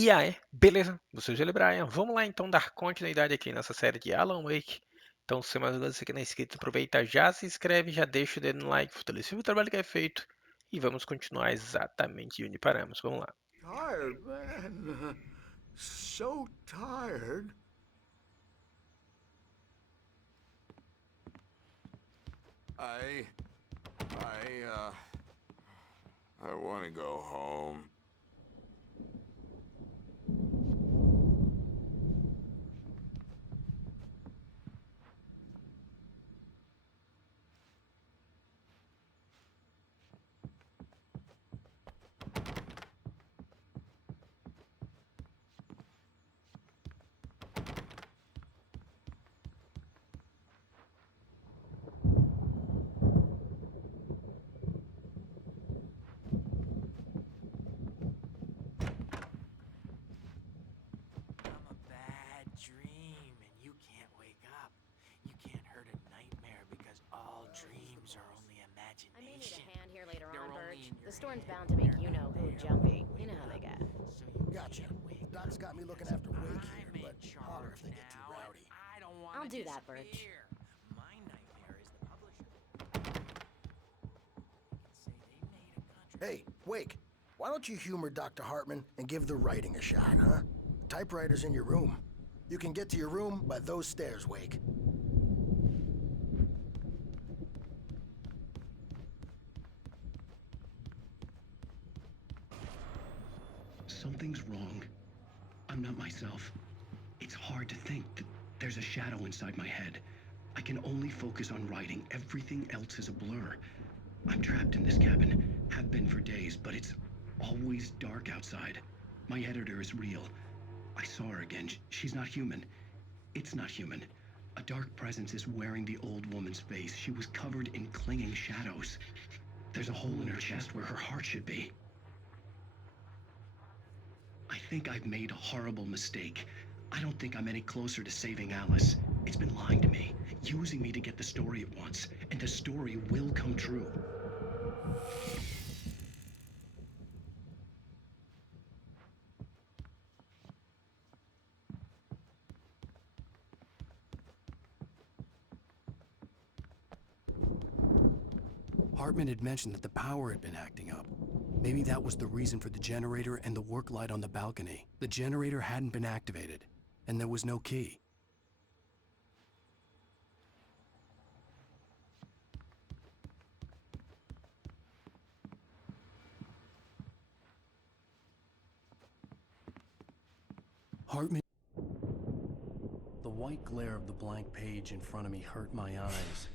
E aí, beleza? Eu sou o Júlio Brian. Vamos lá então dar continuidade aqui nessa série de Alan Wake. Então, se mais uma vez você que não é inscrito, aproveita, já se inscreve, já deixa o dedo no like, fortalecer o trabalho que é feito. E vamos continuar exatamente onde paramos. Vamos lá. Tired, man. So tired. I, I, I want to go home. I'm a bad dream, and you can't wake up. You can't hurt a nightmare because all dreams are only imagination. I may need a hand here later They're on, only Birch. in your The storm's head. bound to make They're you-know-who there jumpy. when You know how wake they get. up. So you Gotcha. can't wake The doc's up got me looking because after Wake I'm here, in but holler if charge they get too now, and rowdy. I don't want I'll to do that, Birch. disappear. My nightmare is the publisher. Say they made a contract. Hey, Wake, why don't you humor Dr. Hartman and give the writing a shot, huh? The typewriter's in your room. You can get to your room by those stairs, Wake. Something's wrong. I'm not myself. It's hard to think that there's a shadow inside my head. I can only focus on writing. Everything else is a blur. I'm trapped in this cabin. Have been for days, but it's always dark outside. My editor is real. I saw her again. She's not human. It's not human. A dark presence is wearing the old woman's face. She was covered in clinging shadows. There's a hole in her chest where her heart should be. I think I've made a horrible mistake. I don't think I'm any closer to saving Alice. It's been lying to me, using me to get the story it wants, and the story will come true. Hartman had mentioned that the power had been acting up. Maybe that was the reason for the generator and the work light on the balcony. The generator hadn't been activated, and there was no key. Hartman... The white glare of the blank page in front of me hurt my eyes.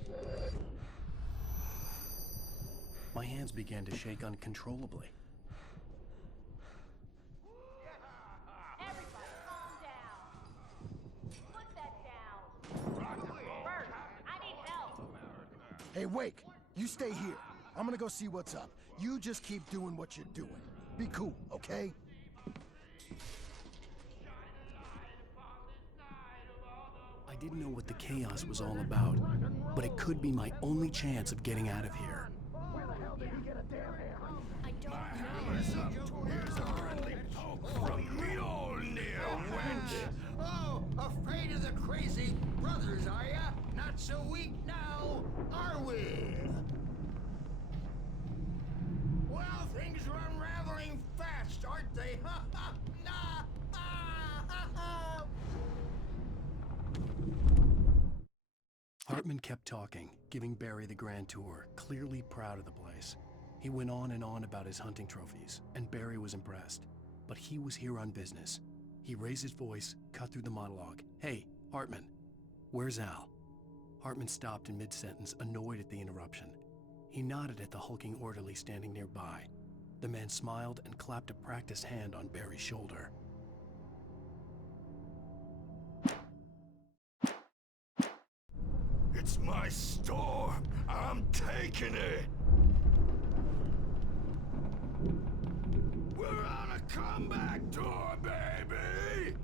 My hands began to shake uncontrollably. Everybody, calm down. Put that down. Birch, I need help. Hey, Wake, you stay here. I'm gonna go see what's up. You just keep doing what you're doing. Be cool, okay? I didn't know what the chaos was all about, but it could be my only chance of getting out of here. Where the hell did he get a damn hammer? I don't know. Here's a friendly poke from Mjolnir, wench. Oh, afraid of the crazy brothers, are ya? Not so weak now, are we? Well, things are unraveling fast, aren't they? Ha ha! Nah! Ha ha ha! Hartman kept talking, giving Barry the grand tour, clearly proud of the place. He went on and on about his hunting trophies, and Barry was impressed. But he was here on business. He raised his voice, cut through the monologue. Hey, Hartman, where's Al? Hartman stopped in mid-sentence, annoyed at the interruption. He nodded at the hulking orderly standing nearby. The man smiled and clapped a practiced hand on Barry's shoulder. It's my store. I'm taking it. We're on a comeback tour, baby.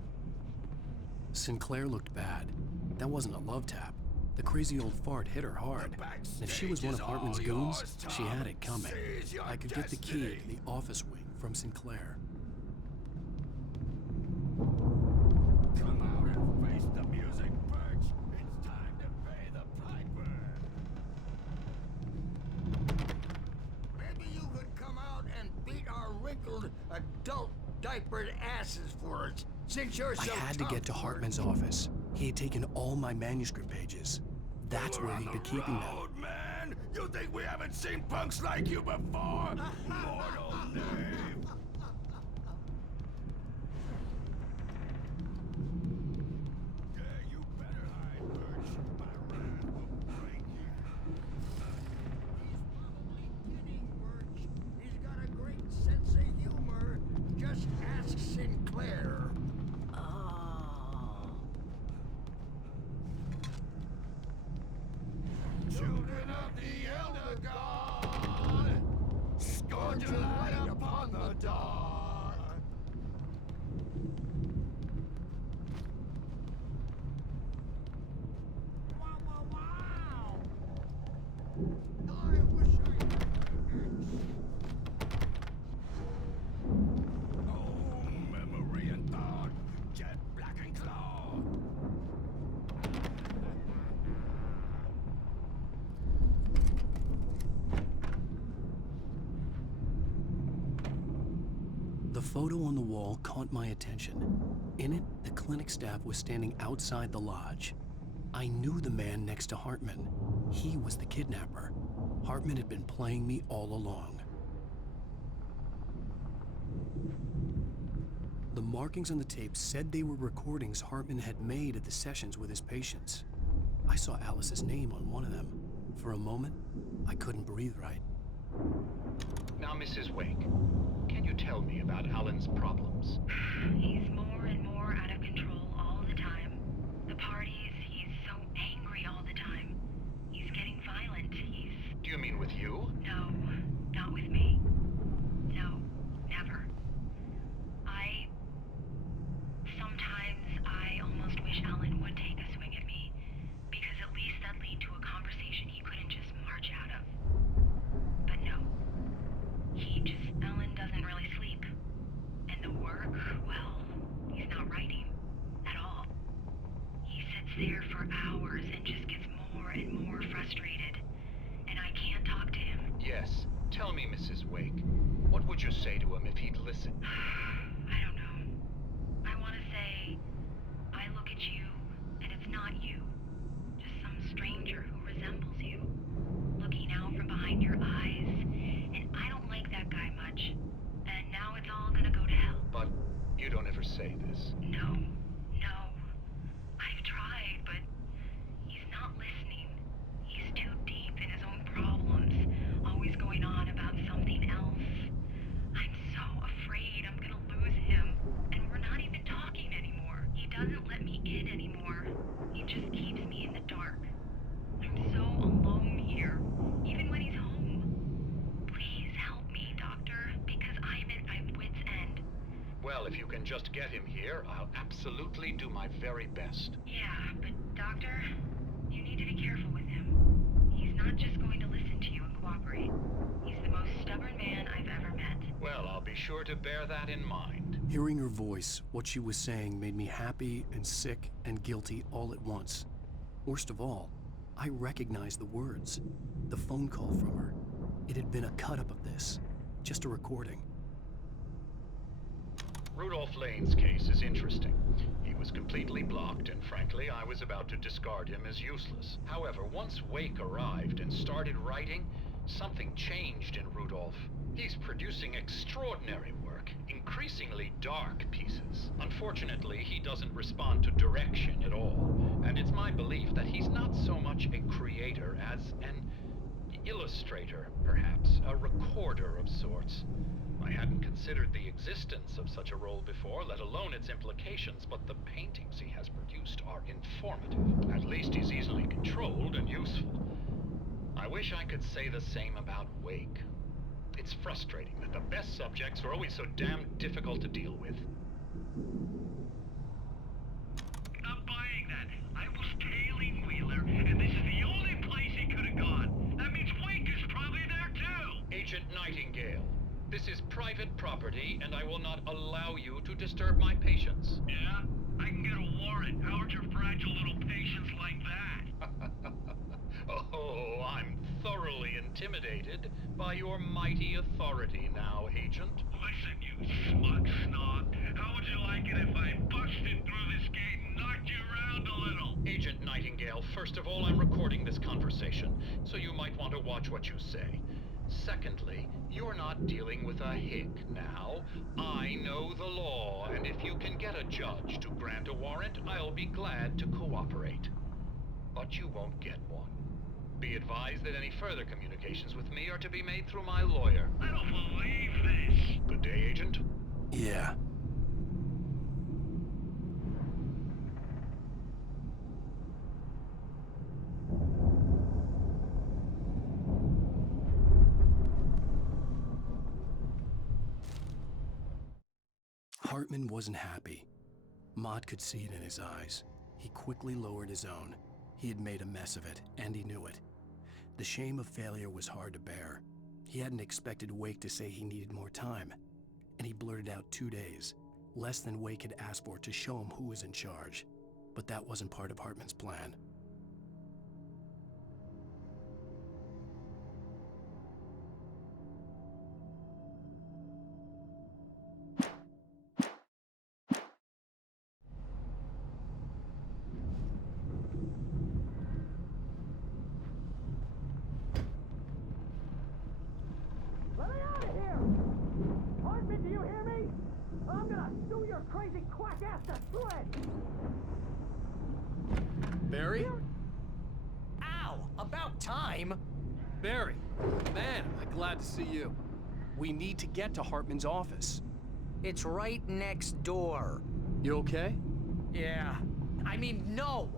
Sinclair looked bad. That wasn't a love tap. The crazy old fart hit her hard. And if she was one of Hartman's goons, she had it coming. I could get the key to the office wing from Sinclair. adult diapered asses for us, since you're I so had to get to tough, Hartman's office. He had taken all my manuscript pages. That's where he'd been keeping them. Man, you think we haven't seen punks like you before? Mortal knave! Yeah, you better hide, Birch. My wrath will break you. He's probably kidding, Birch. He's got a great sense of humor. Just ask Sinclair. Children of the Elder God, scorch a light upon the dark. Wow, wow, wow! I wish I had an Oh, memory and thought, jet black and claw. The photo on the wall caught my attention. In it, the clinic staff was standing outside the lodge. I knew the man next to Hartman. He was the kidnapper. Hartman had been playing me all along. The markings on the tape said they were recordings Hartman had made at the sessions with his patients. I saw Alice's name on one of them. For a moment, I couldn't breathe right. Now, Mrs. Wake, can you tell me about Alan's problems? He's more and more out of control all the time. The parties, he's so angry all the time. He's getting violent. Do you mean with you? No, not with me. No, never. Sometimes I almost wish Alan would take a swing at me, because at least that'd lead to a conversation he couldn't just march out of. But no. Alan doesn't really sleep. And the work, well, he's not writing at all. He sits there for hours and just gets more and more frustrated. And I can't talk to him. Yes. Tell me, Mrs. Wake, what would you say to him if he'd listen? I don't know. I want to say, I look at you, and it's not you. Just some stranger who resembles you. Looking out from behind your eyes. And I don't like that guy much. And now it's all gonna go to hell. But you don't ever say this. No. I've tried, but he's not listening. He's too deep in his own problems, always going on about something else. I'm so afraid I'm gonna lose him, and we're not even talking anymore. He doesn't let me in anymore. He just keeps me in the dark. I'm so alone here, even when he's home. Please help me, Doctor, because I'm at my wit's end. Well, if you can just get him here, I'll absolutely do my very best. Yeah, but Doctor, you need to be careful with him. He's not just going to listen to you and cooperate. He's the most stubborn man I've ever met. Well, I'll be sure to bear that in mind. Hearing her voice, what she was saying made me happy and sick and guilty all at once. Worst of all, I recognized the words. The phone call from her. It had been a cut-up of this. Just a recording. Rudolph Lane's case is interesting. He was completely blocked, and frankly, I was about to discard him as useless. However, once Wake arrived and started writing, something changed in Rudolph. He's producing extraordinary work, increasingly dark pieces. Unfortunately, he doesn't respond to direction at all, and it's my belief that he's not so much a creator as an illustrator, perhaps, a recorder of sorts. I hadn't considered the existence of such a role before, let alone its implications, but the paintings he has produced are informative. At least he's easily controlled and useful. I wish I could say the same about Wake. It's frustrating that the best subjects are always so damn difficult to deal with. Not buying that. I was tailing Wheeler, and this is the only place he could have gone. That means Wake is probably there too! Agent Nightingale, this is private property, and I will not allow you to disturb my patients. Yeah? I can get a warrant. How'd your fragile little patients like that? Oh, I'm thoroughly intimidated by your mighty authority now, Agent. Listen, you schmuck. Nightingale. First of all, I'm recording this conversation, so you might want to watch what you say. Secondly, you're not dealing with a hick now. I know the law, and if you can get a judge to grant a warrant, I'll be glad to cooperate. But you won't get one. Be advised that any further communications with me are to be made through my lawyer. I don't believe this. Good day, Agent. Yeah. Hartman wasn't happy. Mott could see it in his eyes. He quickly lowered his own. He had made a mess of it, and he knew it. The shame of failure was hard to bear. He hadn't expected Wake to say he needed more time, and he blurted out 2 days, less than Wake had asked for to show him who was in charge. But that wasn't part of Hartman's plan. Let me out of here! Hartman, do you hear me? I'm gonna sue your crazy quack ass to shreds! Barry? Ow! About time! Barry! Man, I'm glad to see you. We need to get to Hartman's office. It's right next door. You okay? Yeah. I mean, no!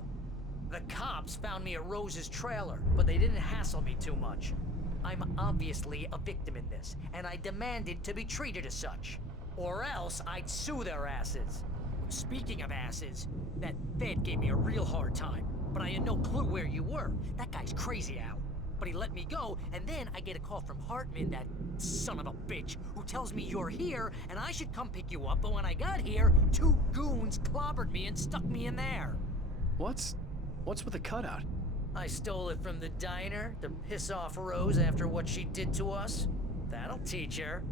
The cops found me at Rose's trailer, but they didn't hassle me too much. I'm obviously a victim in this, and I demanded to be treated as such. Or else I'd sue their asses. Speaking of asses, that Fed gave me a real hard time, but I had no clue where you were. That guy's crazy, Al. But he let me go, and then I get a call from Hartman, that son of a bitch, who tells me you're here, and I should come pick you up, but when I got here, 2 goons clobbered me and stuck me in there. What's with the cutout? I stole it from the diner to piss off Rose after what she did to us. That'll teach her.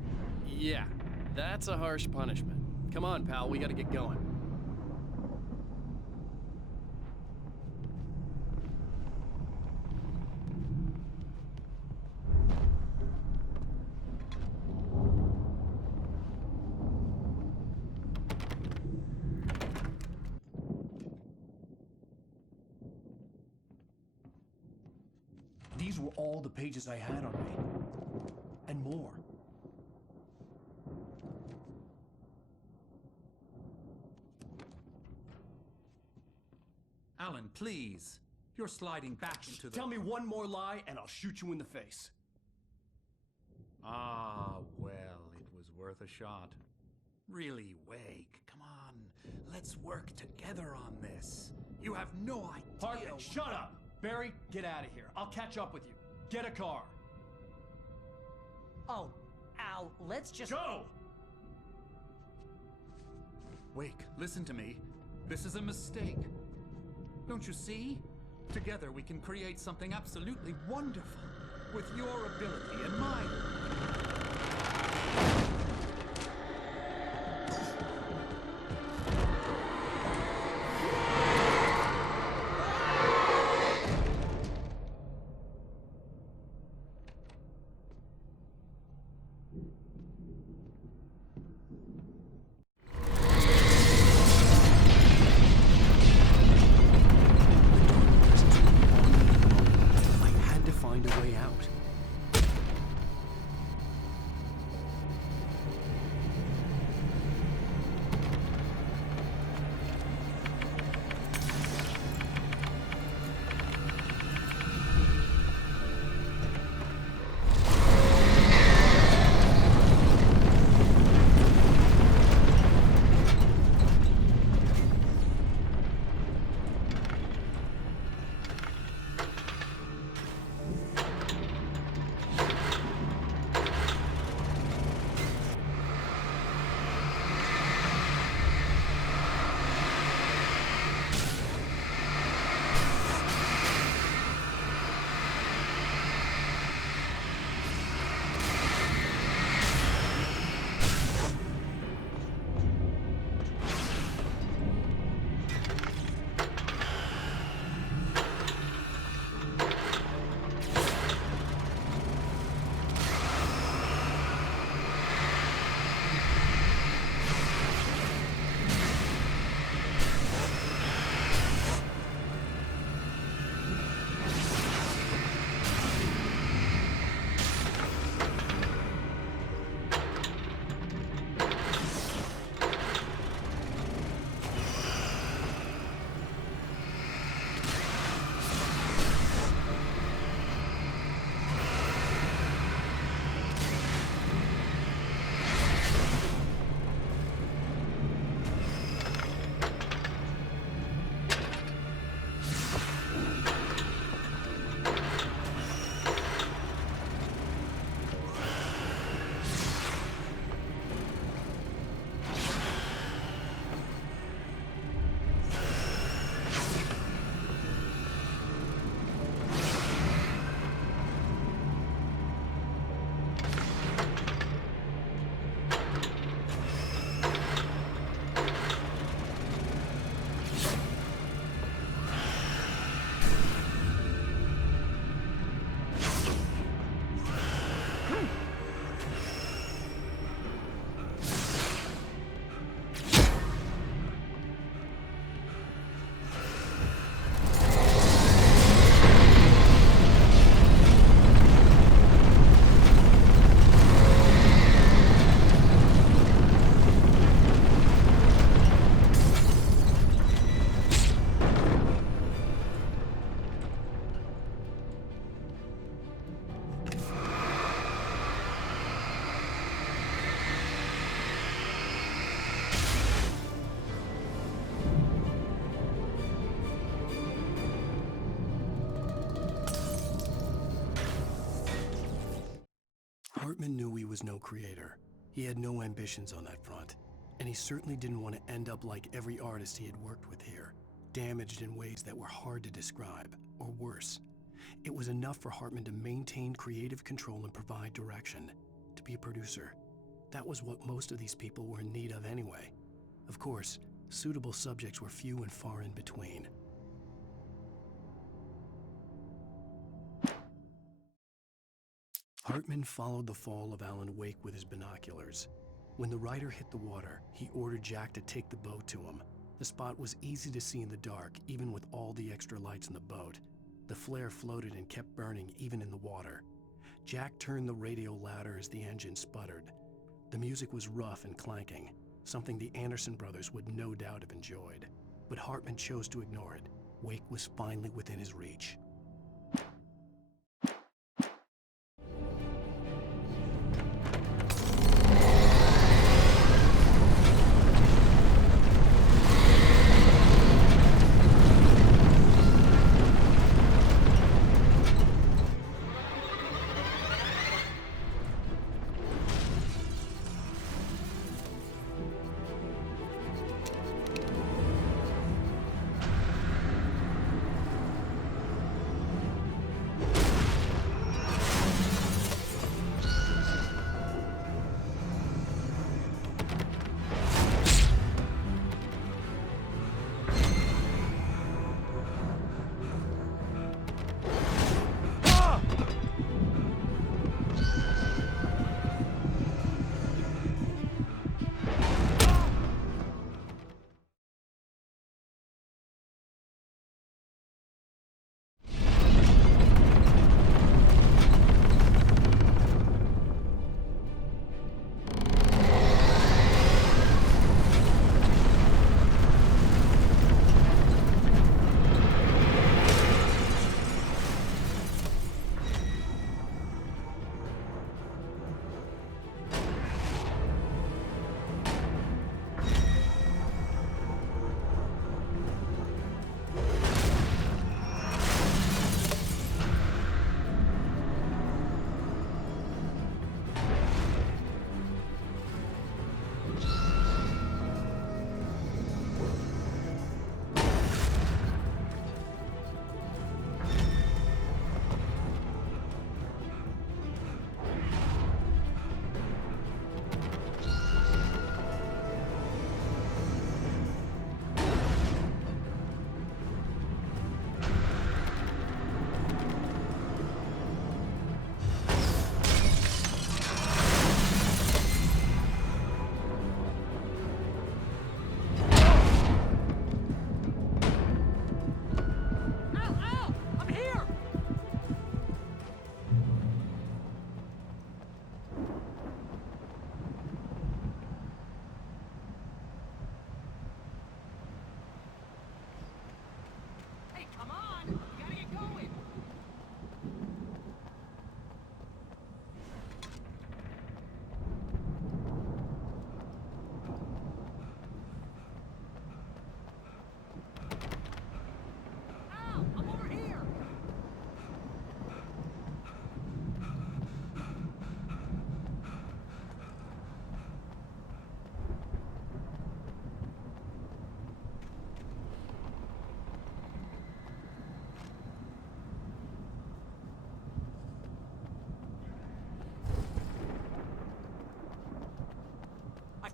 Yeah, that's a harsh punishment. Come on, pal, we gotta get going. These were all the pages I had on me. And more. Alan, please. You're sliding back into the... Tell me one more lie and I'll shoot you in the face. Ah, well, it was worth a shot. Really, Wake, come on. Let's work together on this. You have no idea... Hartman, shut up! Barry, get out of here. I'll catch up with you. Get a car. Oh, Al, let's just... Go! Wake, listen to me. This is a mistake. Don't you see? Together we can create something absolutely wonderful. With your ability and mine. I had to find a way out. was no creator. He had no ambitions on that front, and he certainly didn't want to end up like every artist he had worked with here, damaged in ways that were hard to describe, or worse. It was enough for Hartman to maintain creative control and provide direction, to be a producer. That was what most of these people were in need of anyway. Of course, suitable subjects were few and far in between. Hartman followed the fall of Alan Wake with his binoculars. When the rider hit the water, he ordered Jack to take the boat to him. The spot was easy to see in the dark, even with all the extra lights in the boat. The flare floated and kept burning even in the water. Jack turned the radio louder as the engine sputtered. The music was rough and clanking, something the Anderson brothers would no doubt have enjoyed. But Hartman chose to ignore it. Wake was finally within his reach.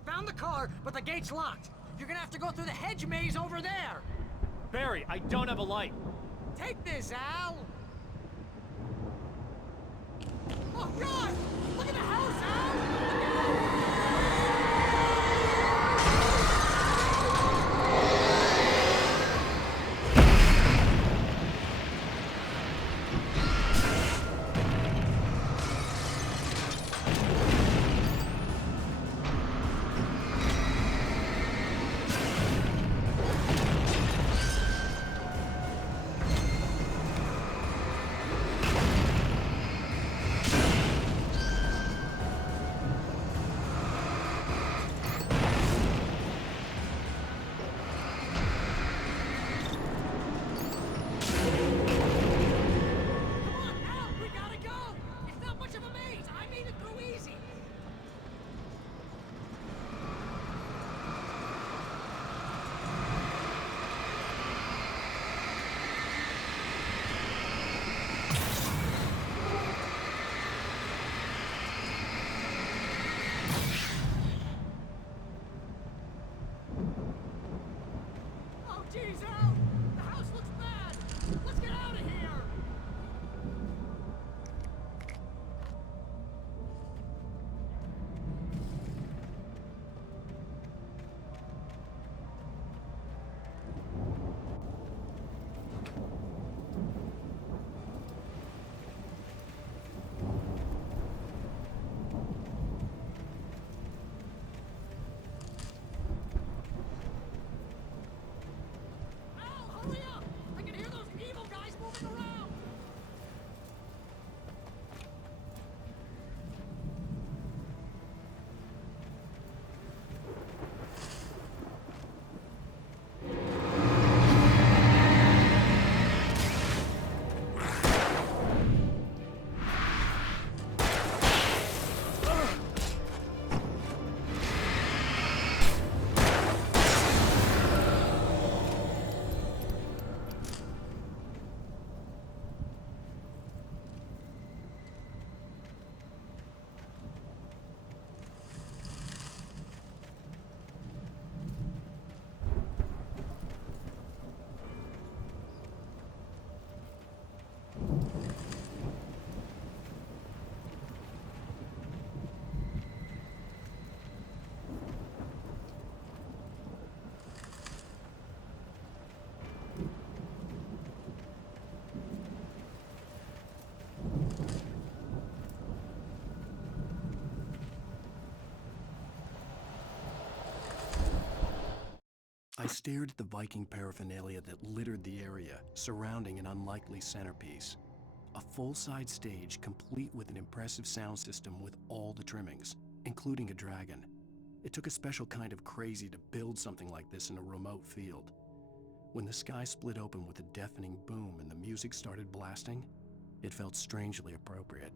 Found the car, but the gate's locked. You're gonna have to go through the hedge maze over there. Barry, I don't have a light. Take this, Al. Oh, God! Look at the house, Al! Look out! Jeez, Al! The house looks bad! Let's get out of here! Al, hurry up! I can hear those evil guys moving around! I stared at the Viking paraphernalia that littered the area, surrounding an unlikely centerpiece. A full-size stage complete with an impressive sound system with all the trimmings, including a dragon. It took a special kind of crazy to build something like this in a remote field. When the sky split open with a deafening boom and the music started blasting, it felt strangely appropriate.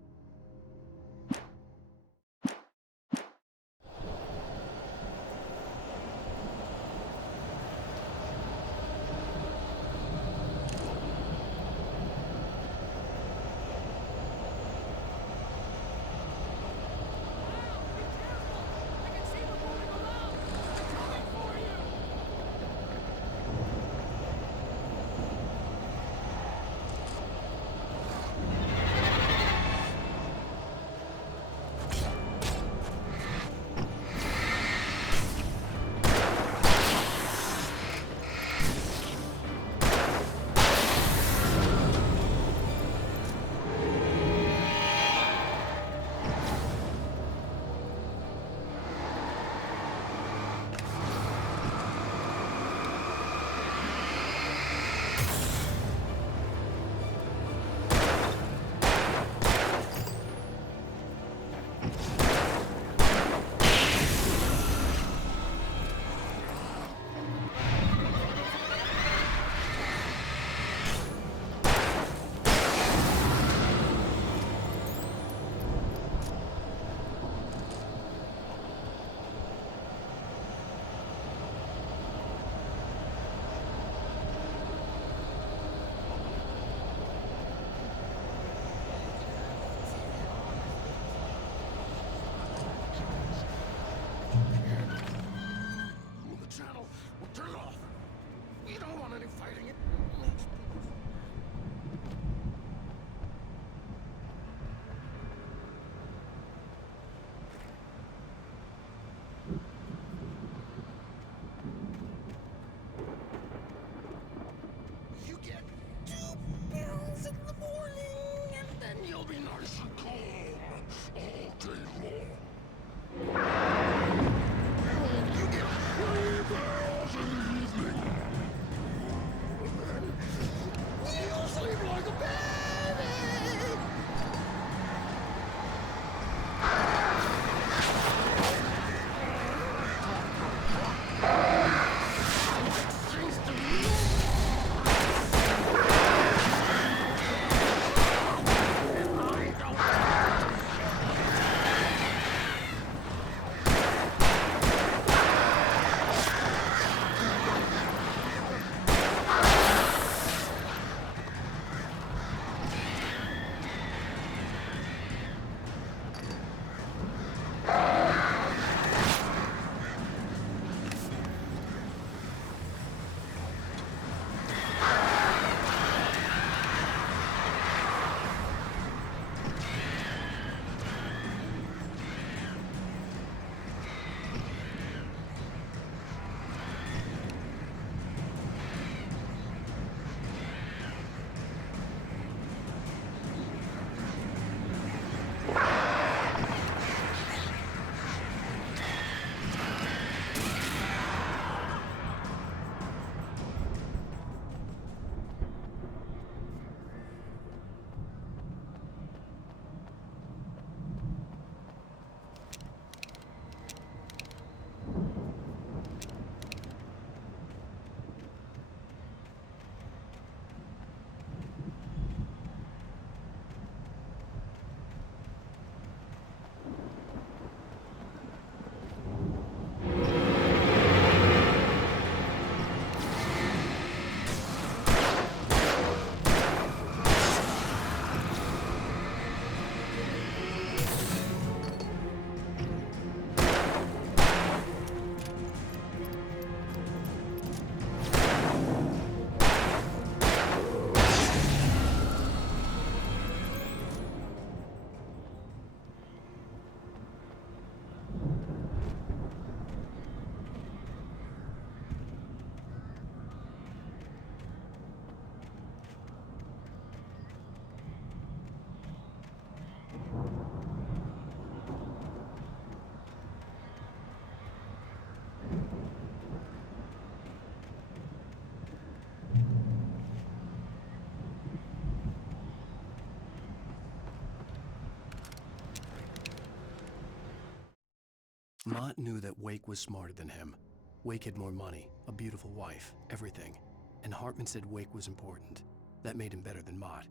Mott knew that Wake was smarter than him. Wake had more money, a beautiful wife, everything. And Hartman said Wake was important. That made him better than Mott.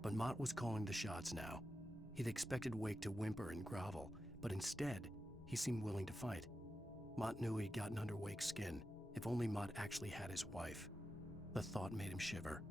But Mott was calling the shots now. He'd expected Wake to whimper and grovel, but instead, he seemed willing to fight. Mott knew he'd gotten under Wake's skin. If only Mott actually had his wife. The thought made him shiver.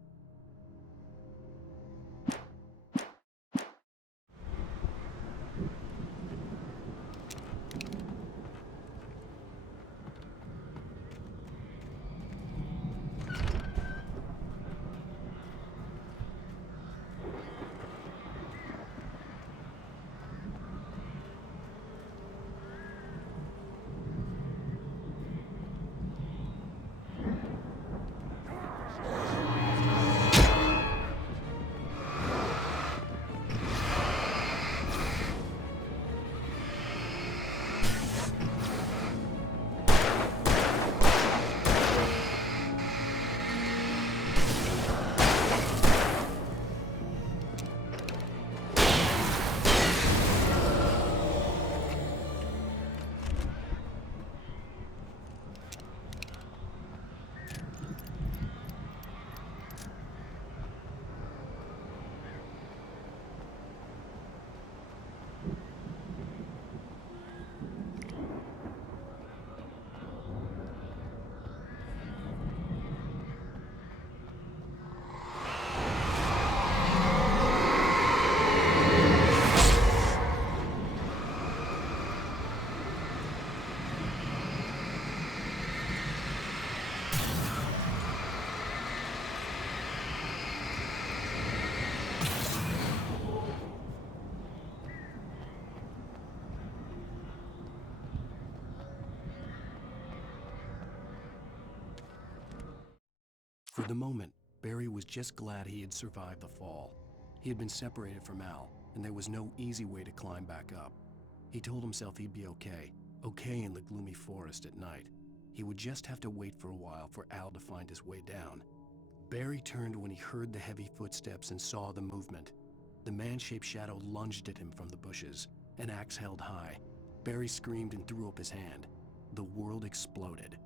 For the moment, Barry was just glad he had survived the fall. He had been separated from Al, and there was no easy way to climb back up. He told himself he'd be okay in the gloomy forest at night. He would just have to wait for a while for Al to find his way down. Barry turned when he heard the heavy footsteps and saw the movement. The man-shaped shadow lunged at him from the bushes, an axe held high. Barry screamed and threw up his hand. The world exploded.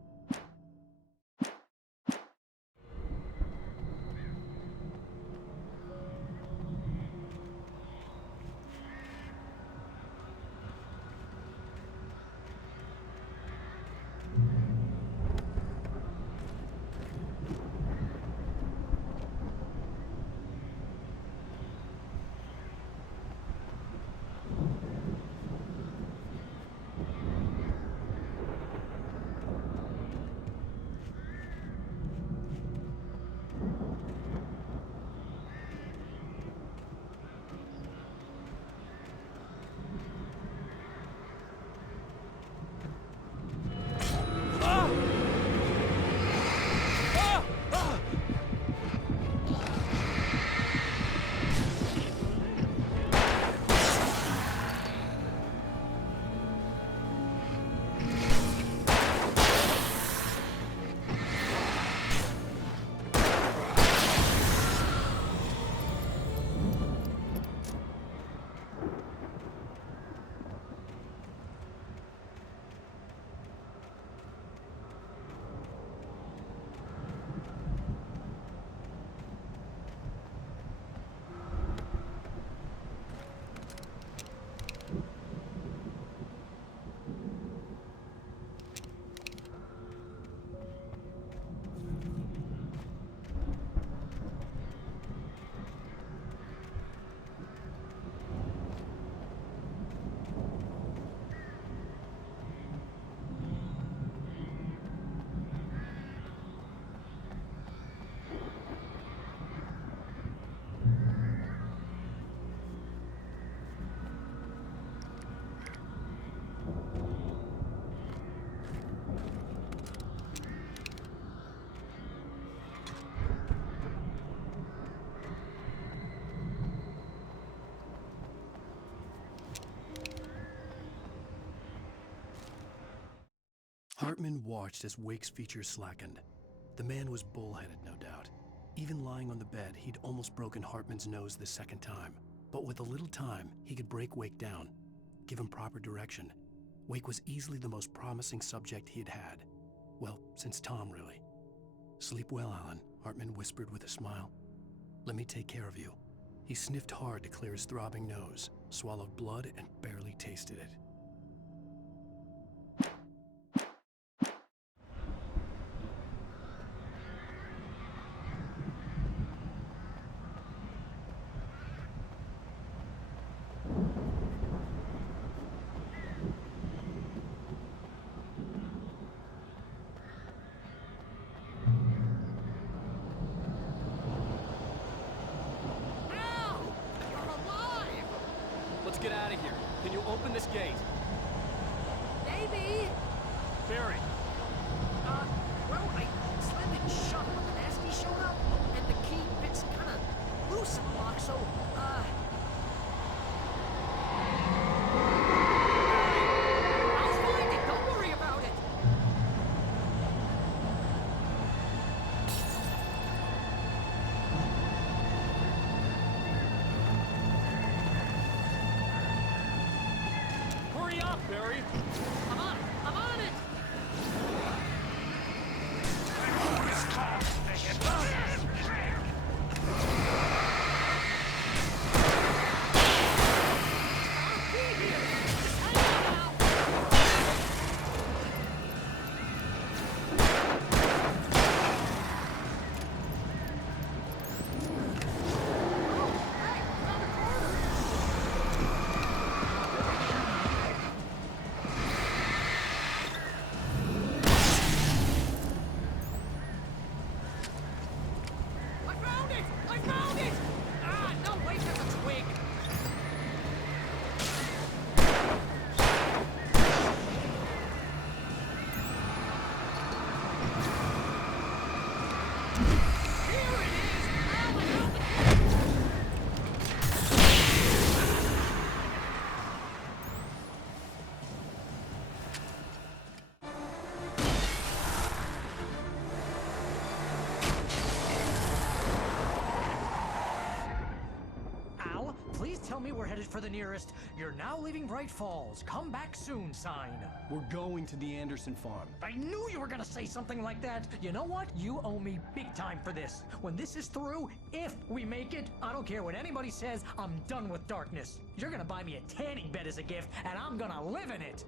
Hartman watched as Wake's features slackened. The man was bullheaded, no doubt. Even lying on the bed, he'd almost broken Hartman's nose the second time. But with a little time, he could break Wake down, give him proper direction. Wake was easily the most promising subject he had had. Well, since Tom, really. Sleep well, Alan, Hartman whispered with a smile. Let me take care of you. He sniffed hard to clear his throbbing nose, swallowed blood, and barely tasted it. Let's get out of here. Can you open this gate? Maybe. Barry! Well, I slammed it shut when the nasty showed up, and the key fits kind of loose in the lock, so, I'll find it. Don't worry about it. Hurry up, Barry! I'm on it. I'm on it. I'll be here. Just hang on now. Oh, hey, found a corner. I found it! I found it! Ah, no, wait, there's a twig. Here it is! Ow, I found the Al, please tell me we're headed for the nearest "You're now leaving Bright Falls. Come back soon" sign. We're going to the Anderson farm. I knew you were gonna say something like that. You know what? You owe me big time for this. When this is through, if we make it, I don't care what anybody says, I'm done with darkness. You're gonna buy me a tanning bed as a gift, and I'm gonna live in it.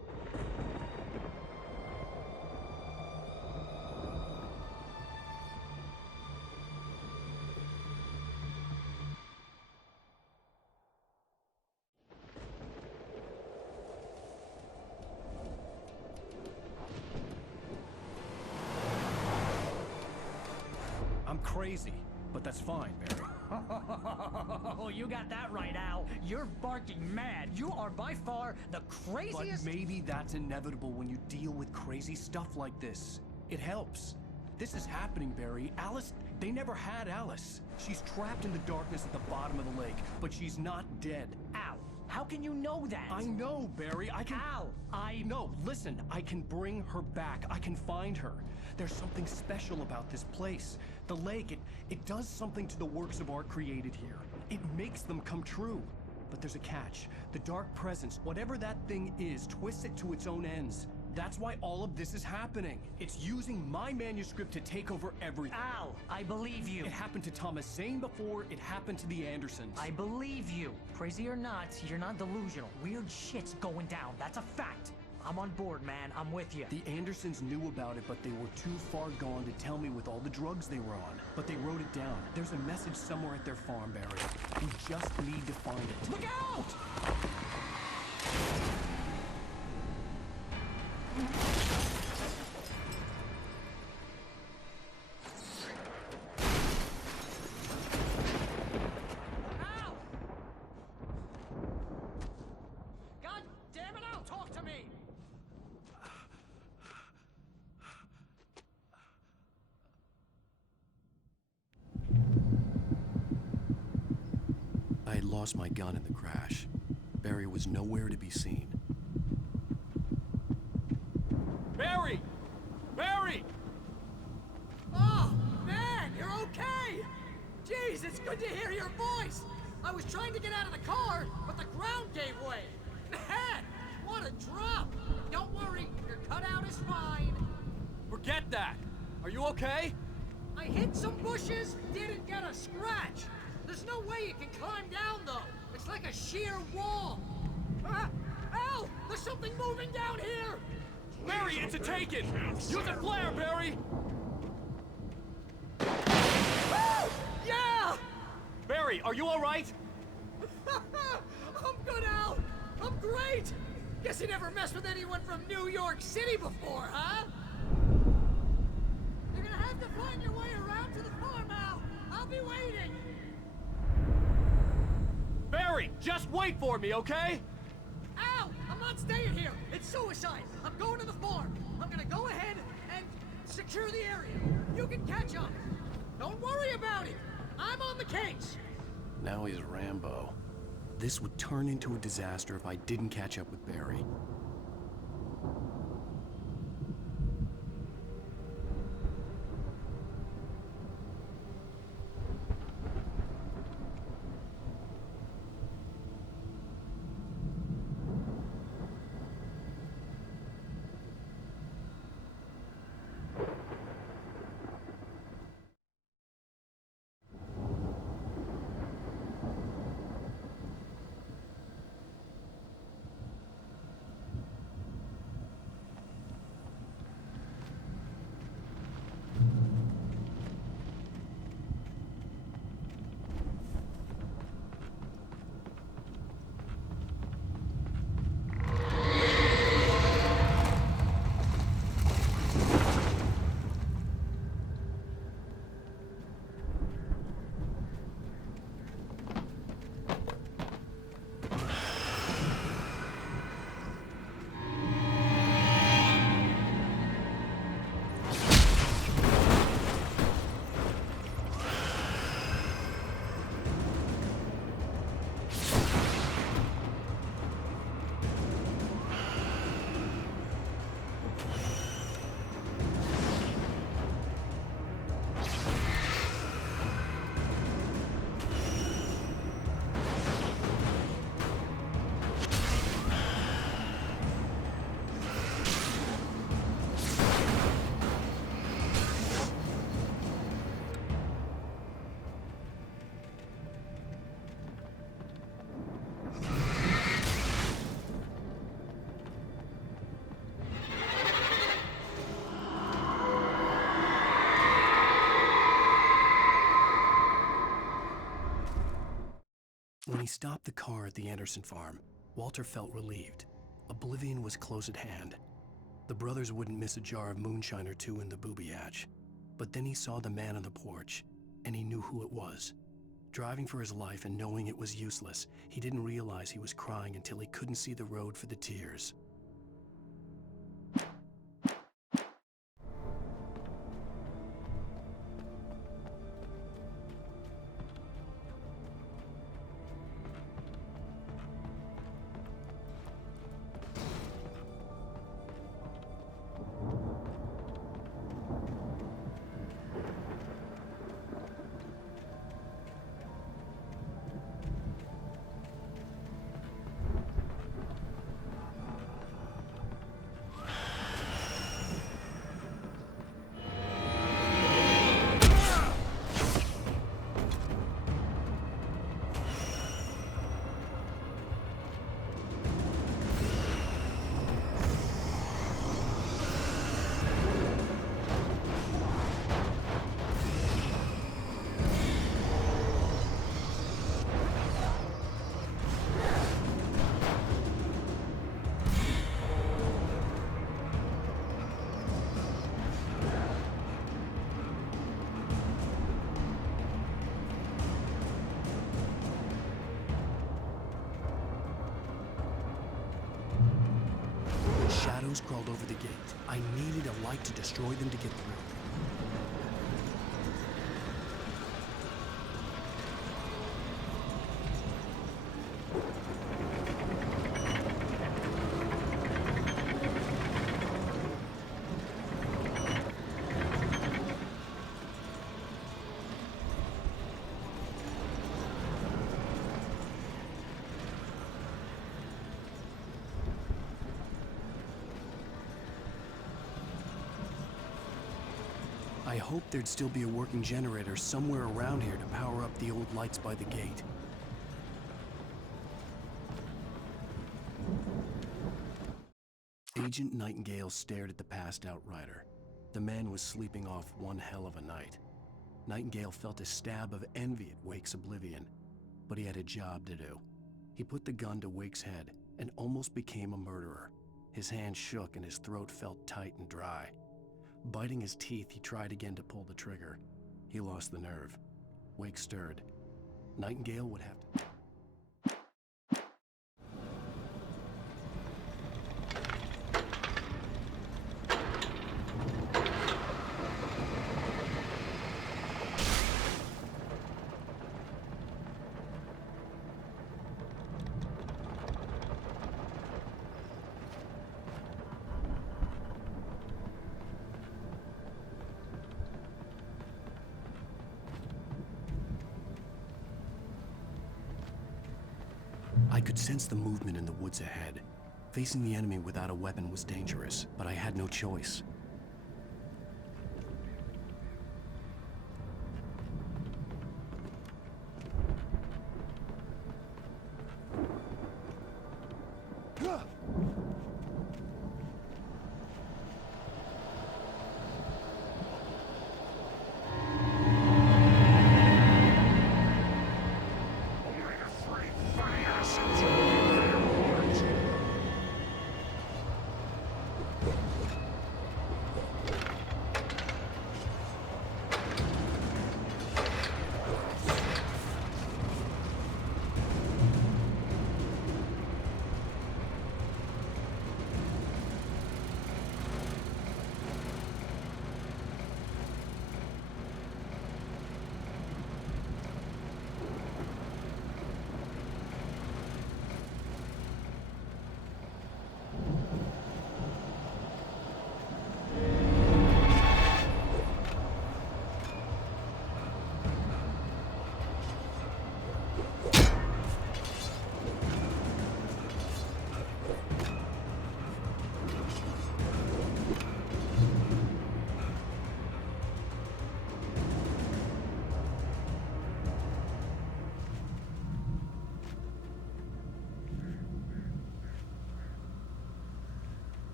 I'm crazy, but that's fine, Barry. Oh, you got that right, Al. You're barking mad. You are by far the But craziest. maybe that's inevitable when you deal with crazy stuff like this. It helps. This is happening, Barry. Alice, they never had Alice. She's trapped in the darkness at the bottom of the lake, but she's not dead. Al, how can you know that? I know, Barry. I can... Al, No, listen. I can bring her back. I can find her. There's something special about this place. The lake, it does something to the works of art created here. It makes them come true. But there's a catch. The dark presence, whatever that thing is, twists it to its own ends. That's why all of this is happening. It's using my manuscript to take over everything. Al, I believe you. It happened to Thomas Zane before, it happened to the Andersons. I believe you. Crazy or not, you're not delusional. Weird shit's going down. That's a fact. I'm on board, man. I'm with you. The Andersons knew about it, but they were too far gone to tell me with all the drugs they were on. But they wrote it down. There's a message somewhere at their farm, Barry. We just need to find it. Look out! Al! God damn it, Al, talk to me! I had lost my gun in the crash. Barry was nowhere to be seen. Barry! Barry! Oh, man, you're okay! Jeez, it's good to hear your voice! I was trying to get out of the car, but the ground gave way! Man, what a drop! Don't worry, your cutout is fine. Forget that. Are you okay? I hit some bushes, didn't get a scratch. There's no way you can climb down, though. It's like a sheer wall. Ah! Al! There's something moving down here! Barry, it's a taken! Use a flare, Barry! Ah! Yeah! Barry, are you alright? I'm good, Al! I'm great! Guess you never messed with anyone from New York City before, huh? You're gonna have to find your way around to the farm, Al! I'll be waiting! Barry, just wait for me, okay? Al! I'm not staying here! It's suicide! I'm going to the farm! I'm gonna go ahead and secure the area. You can catch up. Don't worry about it! I'm on the case! Now he's Rambo. This would turn into a disaster if I didn't catch up with Barry. When he stopped the car at the Anderson farm, Walter felt relieved. Oblivion was close at hand. The brothers wouldn't miss a jar of moonshine or two in the booby hatch. But then he saw the man on the porch, and he knew who it was. Driving for his life and knowing it was useless, he didn't realize he was crying until he couldn't see the road for the tears. Shadows crawled over the gate. I needed a light to destroy them to get through. I hoped there'd still be a working generator somewhere around here to power up the old lights by the gate. Agent Nightingale stared at the passed-out rider. The man was sleeping off one hell of a night. Nightingale felt a stab of envy at Wake's oblivion, but he had a job to do. He put the gun to Wake's head and almost became a murderer. His hand shook and his throat felt tight and dry. Biting his teeth, he tried again to pull the trigger. He lost the nerve. Wake stirred. Nightingale would have to... I could sense the movement in the woods ahead. Facing the enemy without a weapon was dangerous, but I had no choice.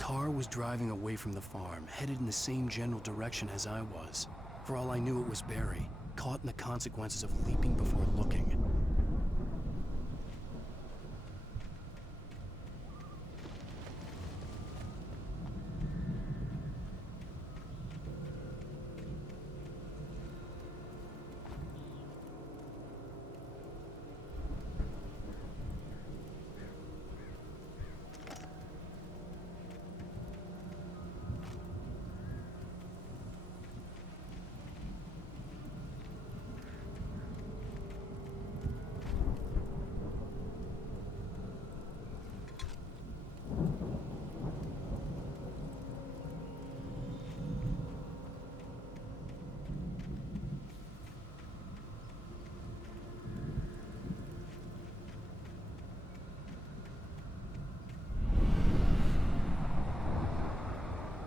Car was driving away from the farm, headed in the same general direction as I was. For all I knew, it was Barry, caught in the consequences of leaping before looking.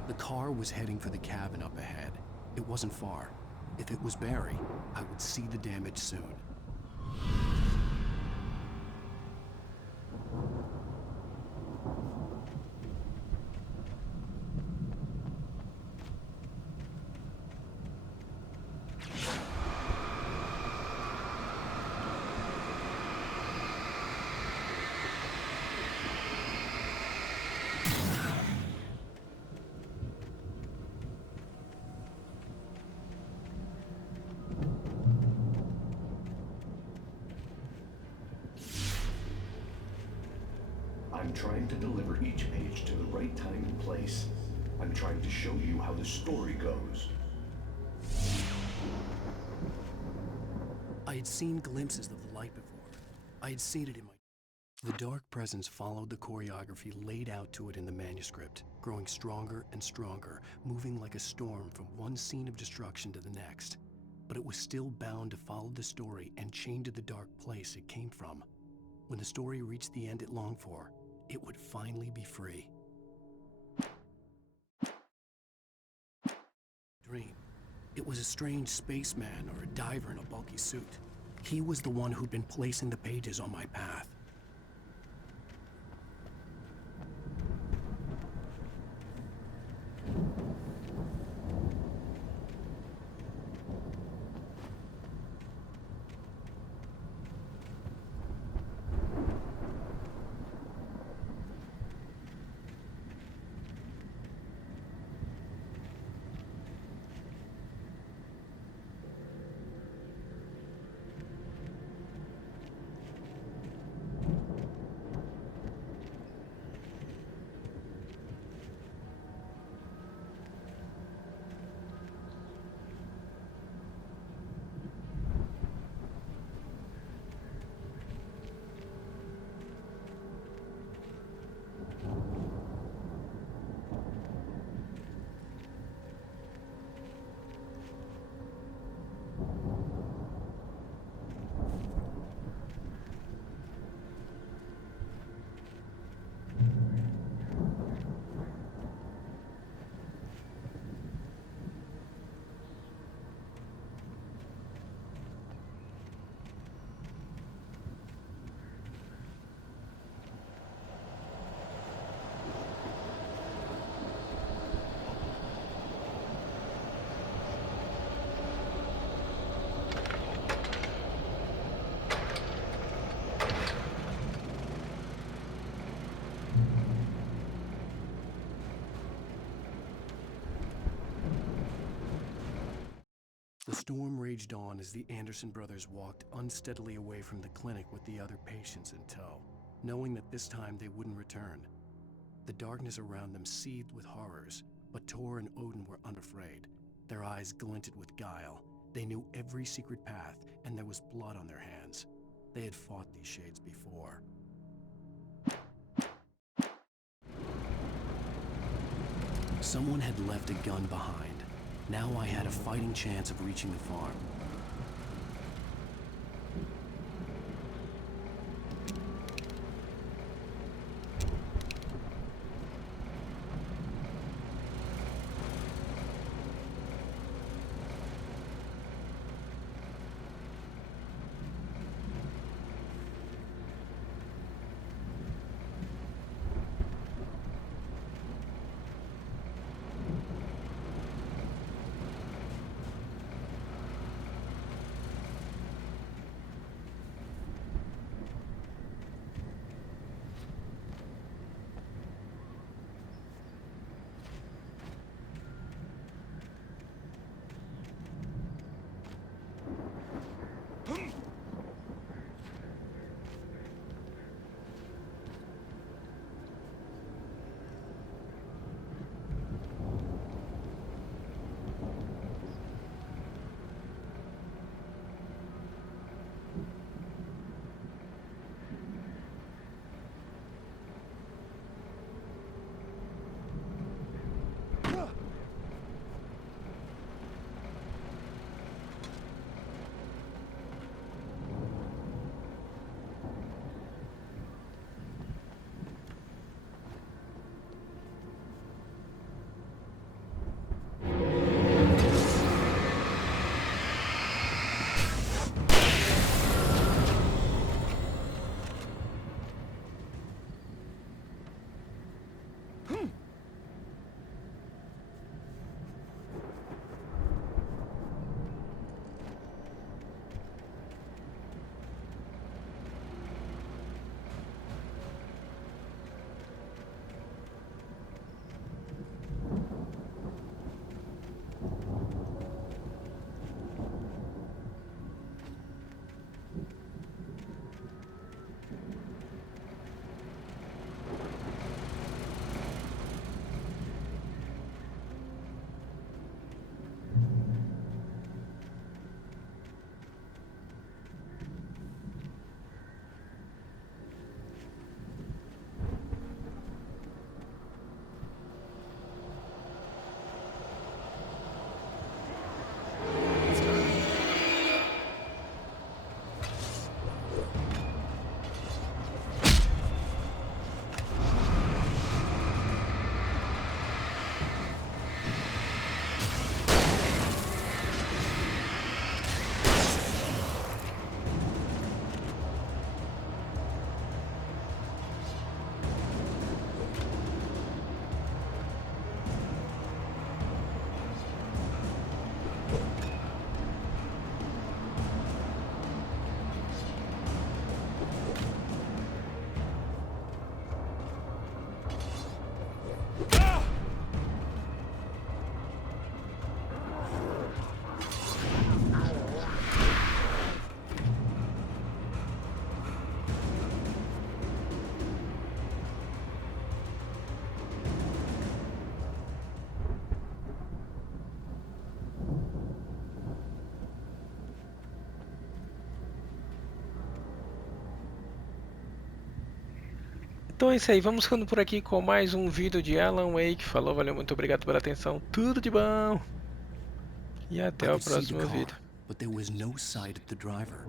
The car was heading for the cabin up ahead. It wasn't far. If it was Barry, I would see the damage soon. I'm trying to deliver each page to the right time and place. I'm trying to show you how the story goes. I had seen glimpses of the light before. I had seen it in my... The dark presence followed the choreography laid out to it in the manuscript, growing stronger and stronger, moving like a storm from one scene of destruction to the next. But it was still bound to follow the story and chained to the dark place it came from. When the story reached the end it longed for, it would finally be free. Dream. It was a strange spaceman or a diver in a bulky suit. He was the one who'd been placing the pages on my path. The storm raged on as the Anderson brothers walked unsteadily away from the clinic with the other patients in tow, knowing that this time they wouldn't return. The darkness around them seethed with horrors, but Tor and Odin were unafraid. Their eyes glinted with guile. They knew every secret path, and there was blood on their hands. They had fought these shades before. Someone had left a gun behind. Now I had a fighting chance of reaching the farm. Então é isso aí, vamos ficando por aqui com mais um vídeo de Alan Wake. Falou, valeu, muito obrigado pela atenção, tudo de bom! E até I o could see the próximo car, vídeo. but there was no sight of the driver.